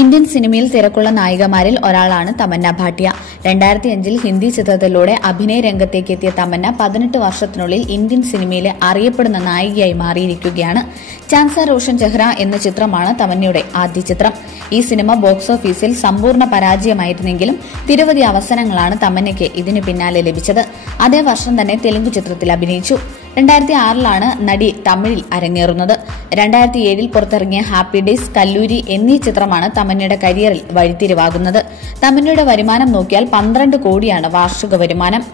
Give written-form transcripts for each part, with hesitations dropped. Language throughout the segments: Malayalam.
ഇന്ത്യൻ സിനിമയിൽ തിരക്കുള്ള നായികമാരിൽ ഒരാളാണ് തമന്ന ഭാട്ടിയ. 2005 ഹിന്ദി ചിത്രത്തിലൂടെ അഭിനയ രംഗത്തേക്ക് എത്തിയ തമന്ന 18 വർഷത്തിനുള്ളിൽ ഇന്ത്യൻ സിനിമയിലെ അറിയപ്പെടുന്ന നായികയായി മാറിയിരിക്കുകയാണ്. ചാൻസ റോഷൻ ചെഹ്റ എന്ന ചിത്രമാണ് തമന്നയുടെ ആദ്യ ചിത്രം. ഈ സിനിമ ബോക്സ് ഓഫീസിൽ സമ്പൂർണ്ണ പരാജയമായിരുന്നെങ്കിലും നിരവധി അവസരങ്ങളാണ് തമന്നയ്ക്ക് ഇതിനു പിന്നാലെ ലഭിച്ചത്. അതേ വർഷം തന്നെ തെലുങ്ക് ചിത്രത്തിൽ അഭിനയിച്ചു. 2006 നടി തമിഴിൽ അരങ്ങേറുന്നത്. 2007 പുറത്തിറങ്ങിയ ഹാപ്പി ഡേയ്സ്, കല്ലൂരി എന്നീ ചിത്രമാണ് തമന്നയുടെ കരിയറിൽ വഴിത്തിരിവാകുന്നത്. തമന്നയുടെ വരുമാനം നോക്കിയാൽ 12 കോടിയാണ് വാർഷിക വരുമാനം.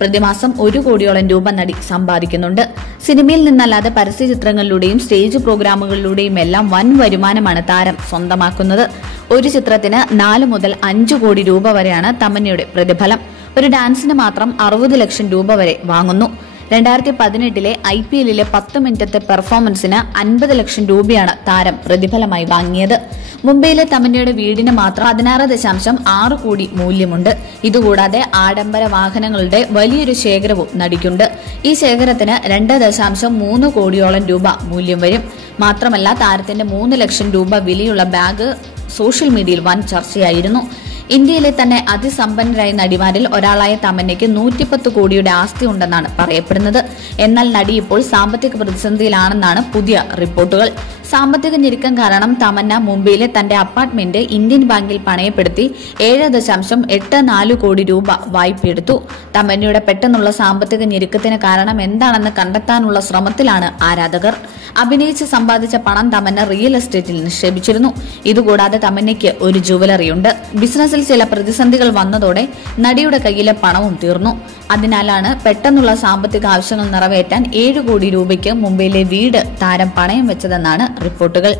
പ്രതിമാസം 1 കോടിയോളം രൂപ നടി സമ്പാദിക്കുന്നുണ്ട്. സിനിമയിൽ നിന്നല്ലാതെ പരസ്യ ചിത്രങ്ങളിലൂടെയും സ്റ്റേജ് പ്രോഗ്രാമുകളിലൂടെയും എല്ലാം വൻ വരുമാനമാണ് താരം സ്വന്തമാക്കുന്നത്. ഒരു ചിത്രത്തിന് 4 മുതൽ 5 കോടി രൂപ വരെയാണ് തമന്നയുടെ പ്രതിഫലം. ഒരു ഡാൻസിന് മാത്രം 60 ലക്ഷം രൂപ വരെ വാങ്ങുന്നു. 2018 IPL 10 മിനിറ്റത്തെ പെർഫോമൻസിന് 50 ലക്ഷം രൂപയാണ് താരം പ്രതിഫലമായി വാങ്ങിയത്. മുംബൈയിലെ തമന്നയുടെ വീടിന് മാത്രം 16.6 കോടി മൂല്യമുണ്ട്. ഇതുകൂടാതെ ആഡംബര വാഹനങ്ങളുടെ വലിയൊരു ശേഖരവും നടിക്കുണ്ട്. ഈ ശേഖരത്തിന് 2.3 കോടിയോളം രൂപ മൂല്യം വരും. മാത്രമല്ല, താരത്തിന്റെ 3 ലക്ഷം രൂപ വിലയുള്ള ബാഗ് സോഷ്യൽ മീഡിയയിൽ വൻ ചർച്ചയായിരുന്നു. ഇന്ത്യയിലെ തന്നെ അതിസമ്പന്നരായ നടിമാരിൽ ഒരാളായ തമന്നയ്ക്ക് 110 കോടിയുടെ ആസ്തി ഉണ്ടെന്നാണ് പറയപ്പെടുന്നത്. എന്നാൽ നടി ഇപ്പോൾ സാമ്പത്തിക പ്രതിസന്ധിയിലാണെന്നാണ് പുതിയ റിപ്പോർട്ടുകൾ. സാമ്പത്തിക ഞെരുക്കം കാരണം തമന്ന മുംബൈയിലെ തന്റെ അപ്പാർട്ട്മെന്റ് ഇന്ത്യൻ ബാങ്കിൽ പണയപ്പെടുത്തി 7.84 കോടി രൂപ വായ്പയെടുത്തു. തമന്നയുടെ പെട്ടെന്നുള്ള സാമ്പത്തിക ഞെരുക്കത്തിന് കാരണം എന്താണെന്ന് കണ്ടെത്താനുള്ള ശ്രമത്തിലാണ് ആരാധകർ. അഭിനയിച്ച് സമ്പാദിച്ച പണം തമന്ന റിയൽ എസ്റ്റേറ്റിൽ നിക്ഷേപിച്ചിരുന്നു. ഇതുകൂടാതെ തമന്നയ്ക്ക് ഒരു ജുവലറിയുണ്ട്. ബിസിനസിൽ ചില പ്രതിസന്ധികൾ വന്നതോടെ നടിയുടെ കയ്യിലെ പണവും തീർന്നു. അതിനാലാണ് പെട്ടെന്നുള്ള സാമ്പത്തിക ആവശ്യങ്ങൾ നിറവേറ്റാൻ 7 കോടി രൂപയ്ക്ക് മുംബൈയിലെ വീട് താരം പണയം വെച്ചതെന്നാണ് റിപ്പോർട്ടുകൾ.